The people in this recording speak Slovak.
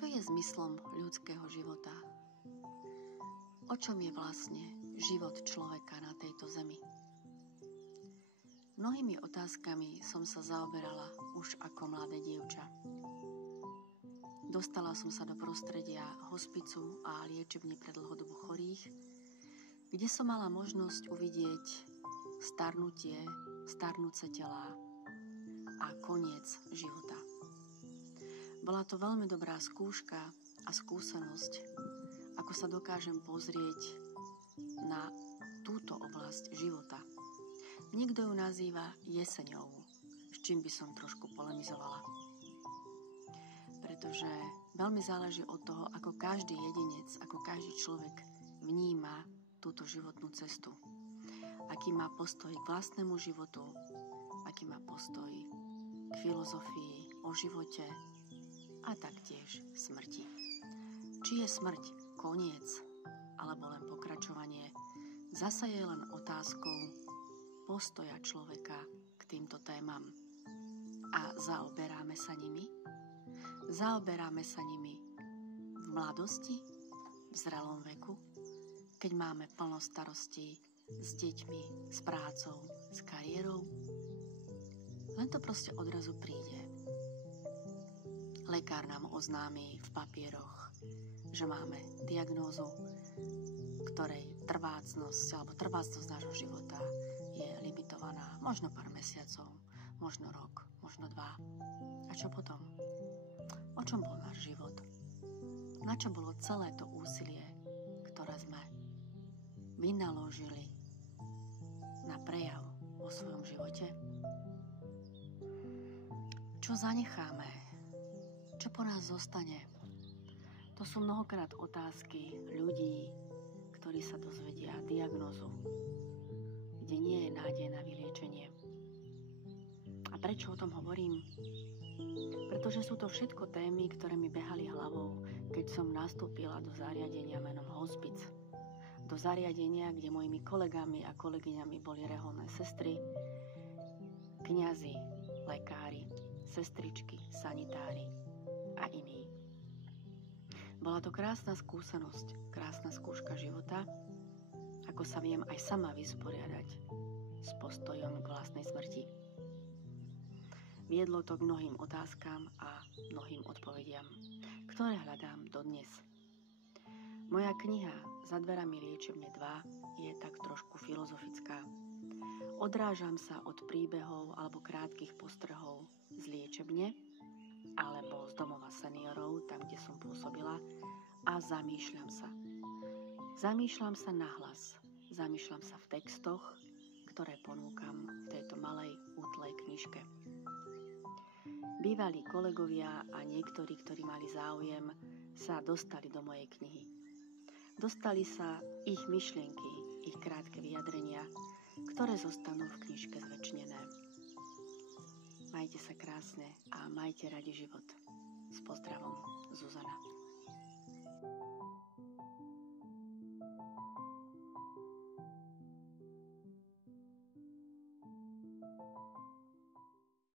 Čo je zmyslom ľudského života? O čom je vlastne život človeka na tejto zemi? Mnohými otázkami som sa zaoberala už ako mladé dievča. Dostala som sa do prostredia hospicu a liečebne pre dlhodobo chorých, kde som mala možnosť uvidieť starnutie, starnúce telá a koniec života. Bola to veľmi dobrá skúška a skúsenosť, ako sa dokážem pozrieť na túto oblasť života. Niekto ju nazýva jeseňou, s čím by som trošku polemizovala. Pretože veľmi záleží od toho, ako každý jedinec, ako každý človek vníma túto životnú cestu. Aký má postoj k vlastnému životu, aký má postoj k filozofii o živote a taktiež smrti. Či je smrť koniec alebo len pokračovanie, zasa je len otázkou postoja človeka k týmto témam. A zaoberáme sa nimi? Zaoberáme sa nimi v mladosti, v zrelom veku, keď máme plno starostí s deťmi, s prácou, s kariérou? Len to proste odrazu príde. Lekár nám oznámi v papieroch, že máme diagnózu, ktorej trvácnosť nášho života je limitovaná možno pár mesiacov, možno rok, možno 2. A čo potom? O čom bol náš život? Na čo bolo celé to úsilie, ktoré sme vynaložili na prejav vo svojom živote? Čo zanecháme? Čo po nás zostane? To sú mnohokrát otázky ľudí, ktorí sa dozvedia diagnózu, kde nie je nádej na vyliečenie. A prečo o tom hovorím? Pretože sú to všetko témy, ktoré mi behali hlavou, keď som nastúpila do zariadenia menom hospic. Do zariadenia, kde mojimi kolegami a kolegyňami boli reholné sestry, kňazi, lekári, sestričky, sanitári a iní. Bola to krásna skúsenosť, krásna skúška života, ako sa viem aj sama vysporiadať s postojom k vlastnej smrti. Viedlo to k mnohým otázkam a mnohým odpovediam, ktoré hľadám dodnes. Moja kniha Za dverami liečebne 2 je tak trošku filozofická. Odrážam sa od príbehov alebo krátkych postrehov z liečebne alebo z domova seniorov, tam, kde som pôsobila, a zamýšľam sa. Zamýšľam sa nahlas. Zamýšľam sa v textoch, ktoré ponúkam v tejto malej, útlej knižke. Bývalí kolegovia a niektorí, ktorí mali záujem, sa dostali do mojej knihy. Dostali sa ich myšlienky, ich krátke vyjadrenia, ktoré zostanú v knižke zvečnené. Majte sa krásne a majte radi život. S pozdravom.